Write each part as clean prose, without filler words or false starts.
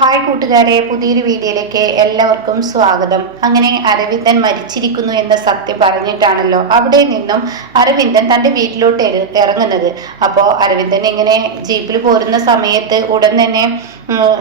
Hi കൂട്ടുകാരെ, പുതിയൊരു വീഡിയോയിലേക്ക് എല്ലാവർക്കും സ്വാഗതം. അങ്ങനെ അരവിന്ദൻ മരിച്ചിരിക്കുന്നു എന്ന സത്യം പറഞ്ഞിട്ടാണല്ലോ അവിടെ നിന്നും അരവിന്ദൻ തൻ്റെ വീട്ടിലോട്ട് ഇറങ്ങുന്നത്. അപ്പോൾ അരവിന്ദൻ ഇങ്ങനെ ജീപ്പിൽ പോരുന്ന സമയത്ത് ഉടൻ തന്നെ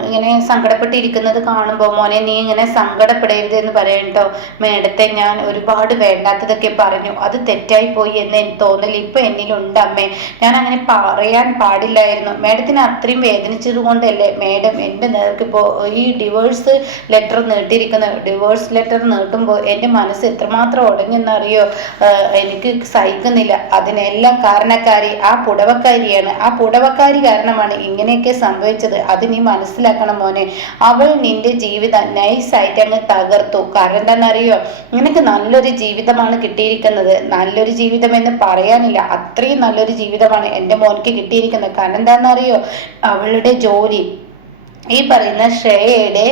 ഇങ്ങനെ സങ്കടപ്പെട്ടിരിക്കുന്നത് കാണുമ്പോൾ, മോനെ നീ ഇങ്ങനെ സങ്കടപ്പെടരുത് എന്ന് പറയാം കേട്ടോ, മേഡത്തെ ഞാൻ ഒരുപാട് വേണ്ടാത്തതൊക്കെ പറഞ്ഞു, അത് തെറ്റായി പോയി എന്ന് എനിക്ക് തോന്നൽ ഇപ്പം എന്നിലുണ്ട് അമ്മേ. ഞാൻ അങ്ങനെ പറയാൻ പാടില്ലായിരുന്നു. മേഡത്തിന് അത്രയും വേദനിച്ചത് കൊണ്ടല്ലേ മേഡം എൻ്റെ ഇപ്പോൾ ഈ ഡിവോഴ്സ് ലെറ്റർ നീട്ടിയിരിക്കുന്നത്. ഡിവോഴ്സ് ലെറ്റർ നീട്ടുമ്പോൾ എൻ്റെ മനസ്സ് എത്രമാത്രം ഉടഞ്ഞെന്നറിയോ? എനിക്ക് സഹിക്കുന്നില്ല. അതിനെല്ലാം കാരണക്കാരി ആ പുടവക്കാരിയാണ്. ആ പുടവക്കാരി കാരണമാണ് ഇങ്ങനെയൊക്കെ സംഭവിച്ചത്. അത് നീ മനസ്സിലാക്കണം മോനെ. അവൾ നിന്റെ ജീവിതം നൈസായിട്ട് അങ്ങ് തകർത്തു. കാരണം എന്താണെന്നറിയോ? നിനക്ക് നല്ലൊരു ജീവിതമാണ് കിട്ടിയിരിക്കുന്നത്. നല്ലൊരു ജീവിതം എന്ന് പറയാനില്ല, അത്രയും നല്ലൊരു ജീവിതമാണ് എൻ്റെ മോൻക്ക് കിട്ടിയിരിക്കുന്നത്. കാരണം എന്താണെന്നറിയോ? അവളുടെ ജോലി, ഈ പറയുന്ന ശ്രേയയുടെ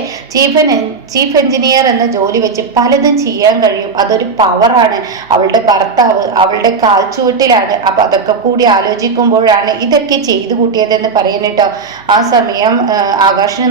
ചീഫ് എഞ്ചിനീയർ എന്ന ജോലി വെച്ച് പലതും ചെയ്യാൻ കഴിയും. അതൊരു പവറാണ്. അവളുടെ ഭർത്താവ് അവളുടെ കാൽച്ചുവട്ടിലാണ്. അപ്പൊ അതൊക്കെ കൂടി ആലോചിക്കുമ്പോഴാണ് ഇതൊക്കെ ചെയ്തു കൂട്ടിയതെന്ന് പറയുന്നത് കേട്ടോ. ആ സമയം ആകാശിന്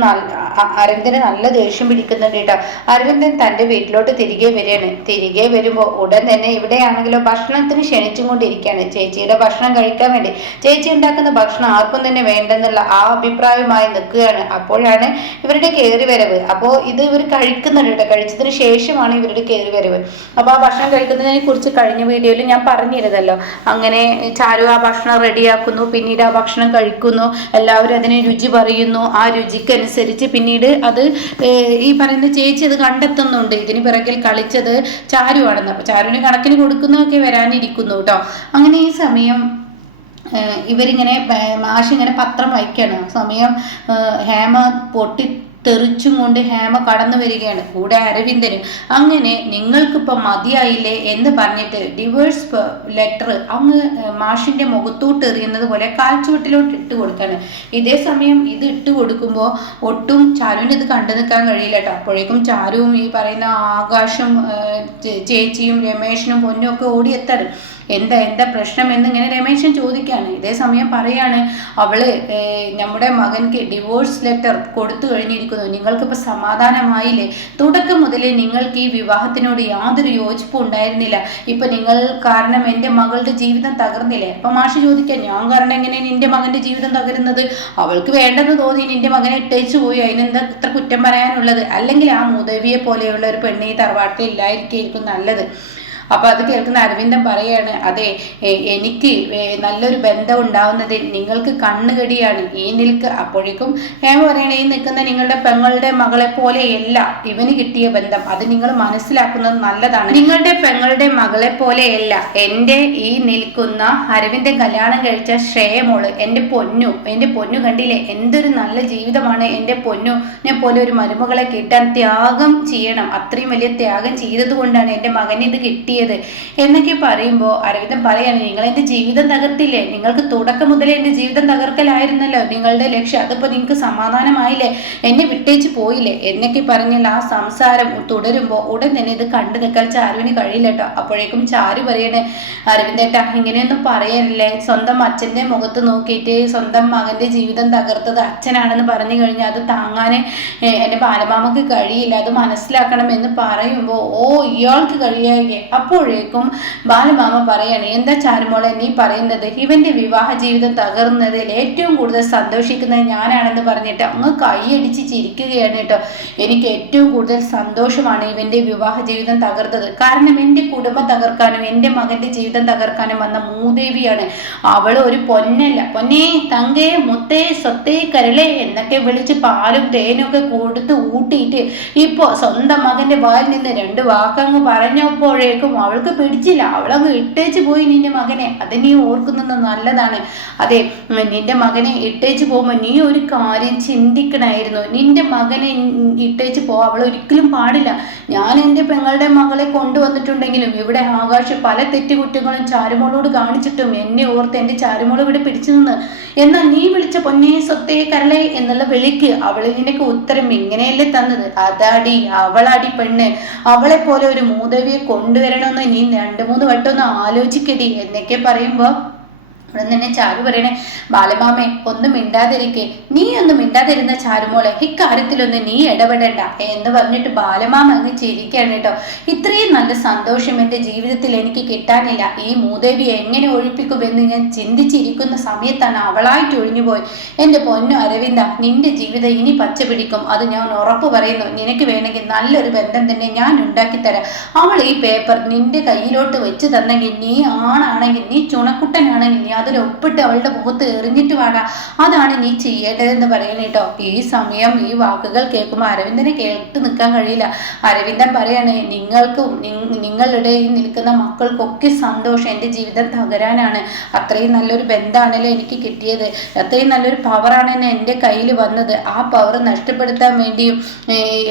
അരവിന്ദന് നല്ല ദേഷ്യം പിടിക്കുന്നുണ്ട് കേട്ടോ. അരവിന്ദൻ തൻ്റെ വീട്ടിലോട്ട് തിരികെ വരികയാണ്. തിരികെ വരുമ്പോൾ ഉടൻ തന്നെ ഇവിടെയാണെങ്കിലോ ഭക്ഷണത്തിന് ക്ഷണിച്ചും കൊണ്ടിരിക്കുകയാണ്. ചേച്ചിയുടെ ഭക്ഷണം കഴിക്കാൻ വേണ്ടി. ചേച്ചി ഉണ്ടാക്കുന്ന ഭക്ഷണം ആർക്കും തന്നെ വേണ്ടെന്നുള്ള ആ അഭിപ്രായമായി നിൽക്കുകയാണ്. അപ്പോഴാണ് ഇവരുടെ കയറി വരവ്. അപ്പോൾ ഇത് ഇവർ കഴിക്കുന്നുണ്ട് കേട്ടോ. കഴിച്ചതിന് ശേഷമാണ് ഇവരുടെ കയറി വരവ്. അപ്പോൾ ആ ഭക്ഷണം കഴിക്കുന്നതിനെ കുറിച്ച് കഴിഞ്ഞ വീഡിയോയിൽ ഞാൻ പറഞ്ഞിരുന്നല്ലോ. അങ്ങനെ ചാരു ആ ഭക്ഷണം റെഡിയാക്കുന്നു, പിന്നീട് ആ ഭക്ഷണം കഴിക്കുന്നു, എല്ലാവരും അതിനെ രുചി പറയുന്നു. ആ രുചിക്കനുസരിച്ച് പിന്നീട് അത് ഈ പറയുന്ന ചേച്ചി അത് കണ്ടെത്തുന്നുണ്ട്. ഇതിന് പിറകിൽ കളിച്ചത് ചാരുവാണെന്ന്. അപ്പോൾ ചാരുവിന് കണക്കിന് കൊടുക്കുന്നതൊക്കെ വരാനിരിക്കുന്നു കേട്ടോ. അങ്ങനെ ഈ സമയം ഇവരിങ്ങനെ മാഷിങ്ങനെ പത്രം വായിക്കുകയാണ്. സമയം ഹേമ തെറിച്ചും കൊണ്ട് ഹേമ കടന്നു വരികയാണ്, കൂടെ അരവിന്ദനും. അങ്ങനെ നിങ്ങൾക്കിപ്പോൾ മതിയായില്ലേ എന്ന് പറഞ്ഞിട്ട് ഡിവോഴ്സ് ലെറ്റർ അങ്ങ് മാഷിന്റെ മുഖത്തോട്ട് എറിയുന്നത് പോലെ കാൽച്ചുവട്ടിലോട്ട് ഇട്ട് കൊടുക്കുകയാണ്. ഇതേ സമയം ഇത് ഇട്ട് കൊടുക്കുമ്പോൾ ഒട്ടും ചാരുവിന് ഇത് കണ്ടു നിൽക്കാൻ കഴിയില്ല കേട്ടോ. അപ്പോഴേക്കും ചാരുവും ഈ പറയുന്ന ആകാശും ചേച്ചിയും രമേശനും പൊന്നും ഒക്കെ ഓടിയെത്താണ്. എന്താ പ്രശ്നം എന്നിങ്ങനെ രമേശൻ ചോദിക്കുകയാണ്. ഇതേ സമയം പറയാണ്, അവള് നമ്മുടെ മകൻക്ക് ഡിവോഴ്സ് ലെറ്റർ കൊടുത്തു കഴിഞ്ഞിരിക്കുന്നു. നിങ്ങൾക്കിപ്പോൾ സമാധാനമായില്ലേ? തുടക്കം മുതലേ നിങ്ങൾക്ക് ഈ വിവാഹത്തിനോട് യാതൊരു യോജിപ്പും ഉണ്ടായിരുന്നില്ല. ഇപ്പൊ നിങ്ങൾ കാരണം എൻ്റെ മകളുടെ ജീവിതം തകർന്നില്ലേ? അപ്പൊ മാഷി ചോദിക്കാൻ, ഞാൻ കാരണം എങ്ങനെ നിന്റെ മകന്റെ ജീവിതം തകരുന്നത്? അവൾക്ക് വേണ്ടെന്ന് തോന്നി നിന്റെ മകനെ ഇട്ടേച്ചു പോയി, അതിനെന്താ ഇത്ര കുറ്റം പറയാനുള്ളത്? അല്ലെങ്കിൽ ആ മൂദേവിയെ പോലെയുള്ള ഒരു പെണ്ണ് ഈ തറവാട്ടിൽ ഇല്ലായിരിക്കും നല്ലത്. അപ്പോൾ അത് കേൾക്കുന്ന അരവിന്ദൻ പറയാണ്, അതെ, എനിക്ക് നല്ലൊരു ബന്ധം ഉണ്ടാവുന്നതിൽ നിങ്ങൾക്ക് കണ്ണുകടിയാണ് ഈ നിൽക്ക്. അപ്പോഴേക്കും ഹേമ പറയണേ, ഈ നിൽക്കുന്ന നിങ്ങളുടെ പെങ്ങളുടെ മകളെ പോലെയല്ല ഇവന് കിട്ടിയ ബന്ധം. അത് നിങ്ങൾ മനസ്സിലാക്കുന്നത് നല്ലതാണ്. നിങ്ങളുടെ പെങ്ങളുടെ മകളെ പോലെയല്ല എൻ്റെ ഈ നിൽക്കുന്ന അരവിന്ദൻ കല്യാണം കഴിച്ച ശ്രേയമോള്. എൻ്റെ പൊന്നു കണ്ടില്ലേ? എന്തൊരു നല്ല ജീവിതമാണ് എൻ്റെ പൊന്നുനെ പോലെ ഒരു മരുമകളെ കിട്ടാൻ. ത്യാഗം ചെയ്യണം. അത്രയും വലിയ ത്യാഗം ചെയ്തത് കൊണ്ടാണ് എൻ്റെ മകന് ഇത് കിട്ടിയത് എന്നൊക്കെ പറയുമ്പോൾ അരവിന്ദൻ പറയാണ്, നിങ്ങൾ എൻ്റെ ജീവിതം തകർത്തില്ലേ? നിങ്ങൾക്ക് തുടക്കം മുതലേ എൻ്റെ ജീവിതം തകർക്കലായിരുന്നല്ലോ നിങ്ങളുടെ ലക്ഷ്യം. അതിപ്പോൾ നിങ്ങൾക്ക് സമാധാനമായില്ലേ? എന്നെ വിട്ടേച്ച് പോയില്ലേ എന്നൊക്കെ പറഞ്ഞാൽ ആ സംസാരം തുടരുമ്പോൾ ഉടൻ തന്നെ ഇത് കണ്ടു നിൽക്കാൻ ചാരുവിന് കഴിയില്ല കേട്ടോ. അപ്പോഴേക്കും ചാരു പറയണേ, അരവിന്ദേട്ടാ ഇങ്ങനെയൊന്നും പറയല്ലേ. സ്വന്തം അച്ഛൻ്റെ മുഖത്ത് നോക്കിയിട്ട് സ്വന്തം മകൻ്റെ ജീവിതം തകർത്തത് അച്ഛനാണെന്ന് പറഞ്ഞു കഴിഞ്ഞാൽ അത് താങ്ങാൻ എൻ്റെ ബാലമാമക്ക് കഴിയില്ല. അത് മനസ്സിലാക്കണം എന്ന് പറയുമ്പോൾ ഇയാൾക്ക് കഴിയാകെ. അപ്പോഴേക്കും ബാലമാമ പറയാണ്, എന്താ ചാരുമോളെ നീ പറയുന്നത്? ഇവന്റെ വിവാഹ ജീവിതം തകർന്നതിൽ ഏറ്റവും കൂടുതൽ സന്തോഷിക്കുന്നത് ഞാനാണെന്ന് പറഞ്ഞിട്ട് അങ്ങ് കൈയടിച്ച് ചിരിക്കുകയാണ് കേട്ടോ. എനിക്ക് ഏറ്റവും കൂടുതൽ സന്തോഷമാണ് ഇവന്റെ വിവാഹ ജീവിതം തകർത്തത്. കാരണം എൻ്റെ കുടുംബം തകർക്കാനും എൻ്റെ മകന്റെ ജീവിതം തകർക്കാനും വന്ന മൂദേവിയാണ്. അവൾ ഒരു പൊന്നല്ല, പൊന്നേ തങ്കേ മുത്തേ സ്വത്തേ കരളേ എന്നൊക്കെ വിളിച്ച് പാലും തേനും ഒക്കെ കൊടുത്ത് ഊട്ടിയിട്ട് ഇപ്പോൾ സ്വന്തം മകന്റെ വായിൽ നിന്ന് രണ്ട് വാക്കങ്ങ് പറഞ്ഞപ്പോഴേക്കും അവൾക്ക് പിടിച്ചില്ല. അവളങ്ങ് ഇട്ടേച്ച് പോയി നിന്റെ മകനെ. അത് നീ ഓർക്കുന്നത് നല്ലതാണ്. അതെ, നിന്റെ മകനെ ഇട്ടേച്ച് പോകുമ്പോൾ നീ ഒരു കാര്യം ചിന്തിക്കണമായിരുന്നു. നിന്റെ മകനെ ഇട്ടേച്ച് അവൾ ഒരിക്കലും പാടില്ല. ഞാൻ എൻ്റെ പെങ്ങളുടെ മകളെ കൊണ്ടുവന്നിട്ടുണ്ടെങ്കിലും ഇവിടെ ആകാശ് പല തെറ്റുകുറ്റങ്ങളും ചാരുമോളോട് കാണിച്ചിട്ടും എന്നെ ഓർത്ത് എൻ്റെ ചാരുമോൾ ഇവിടെ പിടിച്ചു നിന്ന്. എന്നാൽ നീ വിളിച്ച പൊന്നേ സ്വത്തേ കരളേ എന്നുള്ള വിളിക്ക് അവള് നിനക്ക് ഉത്തരം ഇങ്ങനെയല്ലേ തന്നത്? അതാടി അവളാടി പെണ്ണ്. അവളെ പോലെ ഒരു മൂദേവിയെ കൊണ്ടുവരണമെന്ന് നീ 2-3 വട്ടം ഒന്ന് ആലോചിക്കടി എന്നൊക്കെ പറയുമ്പോൾ ഉടൻ തന്നെ ചാരു പറയണേ, ബാലമാമേ ഒന്നും മിണ്ടാതിരിക്കെ, നീ ഒന്നും മിണ്ടാതിരുന്ന ചാരുമോളെ, ഇക്കാര്യത്തിലൊന്നും നീ ഇടപെടണ്ട എന്ന് പറഞ്ഞിട്ട് ബാലമാമ അങ്ങ് ചിരിക്കാണ് കേട്ടോ. ഇത്രയും നല്ല സന്തോഷം എൻ്റെ ജീവിതത്തിൽ എനിക്ക് കിട്ടാനില്ല. ഈ മൂദേവി എങ്ങനെ ഒഴിപ്പിക്കുമെന്ന് ഞാൻ ചിന്തിച്ചിരിക്കുന്ന സമയത്താണ് അവളായിട്ട് ഒഴിഞ്ഞുപോയി. എൻ്റെ പൊന്നു അരവിന്ദ, നിന്റെ ജീവിതം ഇനി പച്ച പിടിക്കും, അത് ഞാൻ ഉറപ്പ് പറയുന്നു. നിനക്ക് വേണമെങ്കിൽ നല്ലൊരു ബന്ധം തന്നെ ഞാൻ ഉണ്ടാക്കിത്തരാം. അവൾ ഈ പേപ്പർ നിന്റെ കയ്യിലോട്ട് വെച്ച് തന്നെങ്കിൽ, നീ ആണാണെങ്കിൽ, നീ ചുണക്കുട്ടനാണെങ്കിൽ നീ അതിലൊപ്പിട്ട് അവളുടെ മുഖത്ത് എറിഞ്ഞിട്ട് വാടാ, അതാണ് നീ ചെയ്യേണ്ടതെന്ന് പറയണ കേട്ടോ. ഈ സമയം ഈ വാക്കുകൾ കേൾക്കുമ്പോൾ അരവിന്ദനെ കേട്ട് നിൽക്കാൻ കഴിയില്ല. അരവിന്ദൻ പറയാണ്, നിങ്ങൾക്കും നിങ്ങളുടെ ഈ നിൽക്കുന്ന മക്കൾക്കൊക്കെ സന്തോഷം, എൻ്റെ ജീവിതം തകരാനാണ്. അത്രയും നല്ലൊരു ബന്ധമാണല്ലോ എനിക്ക് കിട്ടിയത്, അത്രയും നല്ലൊരു പവറാണ് എൻ്റെ കയ്യിൽ വന്നത്. ആ പവർ നഷ്ടപ്പെടുത്താൻ വേണ്ടിയും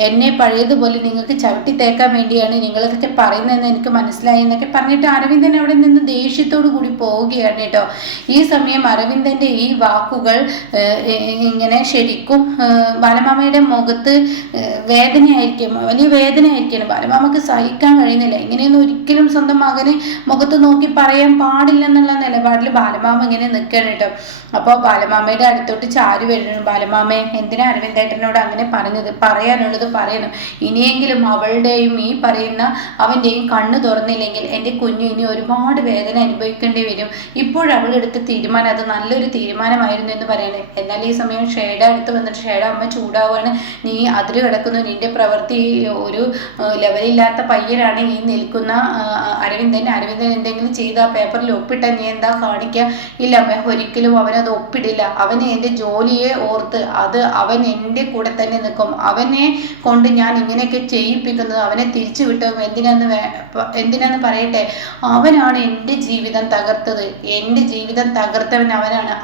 എന്നെ പഴയതുപോലെ നിങ്ങൾക്ക് ചവിട്ടി തേക്കാൻ വേണ്ടിയാണ് നിങ്ങളൊക്കെ പറയുന്നതെന്ന് എനിക്ക് മനസ്സിലായി എന്നൊക്കെ പറഞ്ഞിട്ട് അരവിന്ദൻ അവിടെ നിന്ന് ദേഷ്യത്തോടു കൂടി പോവുകയാണ് കേട്ടോ. ഈ സമയം അരവിന്ദന്റെ ഈ വാക്കുകൾ ഇങ്ങനെ ശരിക്കും ബാലമാമയുടെ മുഖത്ത് വേദനയായിരിക്കും, വലിയ വേദനയായിരിക്കണം. ബാലമാമക്ക് സഹിക്കാൻ കഴിയുന്നില്ല. ഇങ്ങനെയൊന്നും ഒരിക്കലും സ്വന്തം മകനെ മുഖത്ത് നോക്കി പറയാൻ പാടില്ലെന്നുള്ള നിലപാടിൽ ബാലമാമ ഇങ്ങനെ നിൽക്കണം കേട്ടോ. അപ്പോൾ ബാലമാമയുടെ അടുത്തോട്ട് ചാരു വരുന്നു. ബാലമാമേ, എന്തിനാ അരവിന്ദേട്ടനോട് അങ്ങനെ പറഞ്ഞത്? പറയാനുള്ളത് പറയണം. ഇനിയെങ്കിലും അവളുടെയും ഈ പറയുന്ന അവൻ്റെയും കണ്ണ് തുറന്നില്ലെങ്കിൽ എൻ്റെ കുഞ്ഞു ഇനി ഒരുപാട് വേദന അനുഭവിക്കേണ്ടി വരും. ഇപ്പോഴവളെടുത്ത തീരുമാനം അത് നല്ലൊരു തീരുമാനമായിരുന്നു എന്ന് പറയണേ. എന്നാൽ ഈ സമയം ഷേഡ അടുത്ത് വന്നിട്ട് ഷേഡ അമ്മ ചൂടാവുകയാണ്. നീ അതിൽ കിടക്കുന്നു, നിന്റെ പ്രവൃത്തി ഒരു ലെവലില്ലാത്ത പയ്യനാണ് ഈ നിൽക്കുന്ന അരവിന്ദൻ എന്തെങ്കിലും ചെയ്ത് ആ പേപ്പറിൽ ഒപ്പിട്ടാൽ നീ എന്താ കാണിക്കുക? ഇല്ല അമ്മ, ഒരിക്കലും അവനത് ഒപ്പിടില്ല. അവന് എൻ്റെ ജോലിയെ ഓർത്ത് അവൻ എൻ്റെ കൂടെ തന്നെ നിൽക്കും. അവനെ കൊണ്ട് ഞാൻ ഇങ്ങനെയൊക്കെ ചെയ്യിപ്പിക്കുന്നത്, അവനെ തിരിച്ചു വിട്ടതും എന്തിനാന്ന് പറയട്ടെ, അവനാണ് എൻ്റെ ജീവിതം തകർത്തത്. എൻ്റെ ജീവിതം തകർത്തവൻ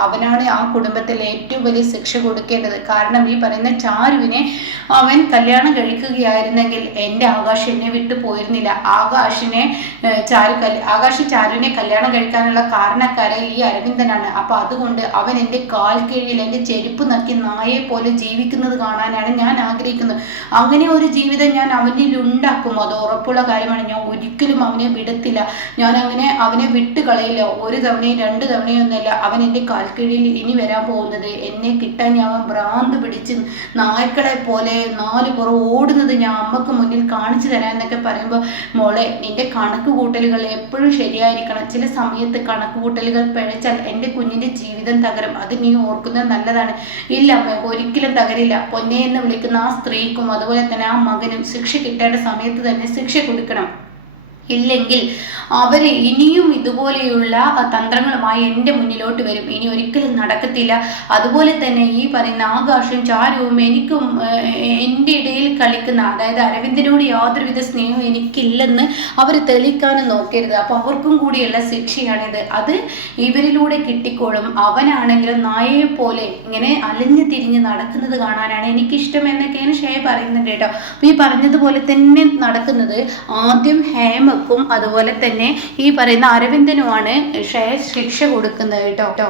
അവനാണ് ആ കുടുംബത്തിൽ ഏറ്റവും വലിയ ശിക്ഷ കൊടുക്കേണ്ടത്. കാരണം ഈ പറയുന്ന ചാരുവിനെ അവൻ കല്യാണം കഴിക്കുകയായിരുന്നെങ്കിൽ എൻ്റെ ആകാശ് എന്നെ വിട്ടു പോയിരുന്നില്ല. ആകാശ് ചാരുവിനെ കല്യാണം കഴിക്കാനുള്ള കാരണക്കാരൻ ഈ അരവിന്ദനാണ്. അപ്പൊ അതുകൊണ്ട് അവൻ എൻ്റെ കാൽ കീഴിൽ എൻ്റെ ചെരുപ്പ് നക്കി നായെ പോലെ ജീവിക്കുന്നത് കാണാനാണ് ഞാൻ ആഗ്രഹിക്കുന്നത്. അങ്ങനെ ഒരു ജീവിതം ഞാൻ അവനിൽ ഉണ്ടാക്കും, അത് ഉറപ്പുള്ള കാര്യമാണ്. ഞാൻ ഒരിക്കലും അവനെ വിടത്തില്ല. ഞാൻ അങ്ങനെ അവനെ വിട്ട് കളയില്ല. ഒരു തവണയും 2 തവണയൊന്നുമല്ല. അവൻ എൻ്റെ കാൽക്കീഴിൽ ഇനി വരാൻ പോകുന്നത്. എന്നെ കിട്ടാൻ ഞാൻ ഭ്രാന്ത് പിടിച്ച് നായ്ക്കളെ പോലെ 4 പുറം ഓടുന്നത് ഞാൻ അമ്മക്ക് മുന്നിൽ കാണിച്ചു തരാം എന്നൊക്കെ പറയുമ്പോൾ, മോളെ നിന്റെ കണക്ക് കൂട്ടലുകൾ എപ്പോഴും ശരിയായിരിക്കണം. ചില സമയത്ത് കണക്ക് കൂട്ടലുകൾ പിഴച്ചാൽ എൻ്റെ കുഞ്ഞിൻ്റെ ജീവിതം തകരും. അത് നീ ഓർക്കുന്നത് നല്ലതാണ്. ഇല്ല അമ്മ, ഒരിക്കലും തകരില്ല. പൊന്നെ എന്ന് വിളിക്കുന്ന ആ സ്ത്രീക്കും അതുപോലെ തന്നെ ആ മകനും ശിക്ഷ കിട്ടേണ്ട സമയത്ത് തന്നെ ശിക്ഷ കൊടുക്കണം. ഇല്ലെങ്കിൽ അവർ ഇനിയും ഇതുപോലെയുള്ള തന്ത്രങ്ങളുമായി എൻ്റെ മുന്നിലോട്ട് വരും. ഇനി ഒരിക്കലും നടക്കത്തില്ല. അതുപോലെ തന്നെ ഈ പറയുന്ന ആകാശും ചാരുവും എനിക്കും എൻ്റെ ഇടയിൽ കളിക്കുന്ന, അതായത് അരവിന്ദനോട് യാതൊരുവിധ സ്നേഹവും എനിക്കില്ലെന്ന് അവർ തെളിയിക്കാനും നോക്കരുത്. അപ്പോൾ അവർക്കും കൂടിയുള്ള ശിക്ഷയാണിത്. അത് ഇവരിലൂടെ കിട്ടിക്കോളും. അവനാണെങ്കിലും നായയെ പോലെ ഇങ്ങനെ അലഞ്ഞു തിരിഞ്ഞ് നടക്കുന്നത് കാണാനാണ് എനിക്കിഷ്ടം എന്നൊക്കെയാണ് ഷേ പറയുന്നുണ്ട് കേട്ടോ. അപ്പോൾ ഈ പറഞ്ഞതുപോലെ തന്നെ നടക്കുന്നത് ആദ്യം ഹേമ അതുപോലെ തന്നെ ഈ പറയുന്ന അരവിന്ദനുമാണ് ശിക്ഷ കൊടുക്കുന്നത് കേട്ടോ.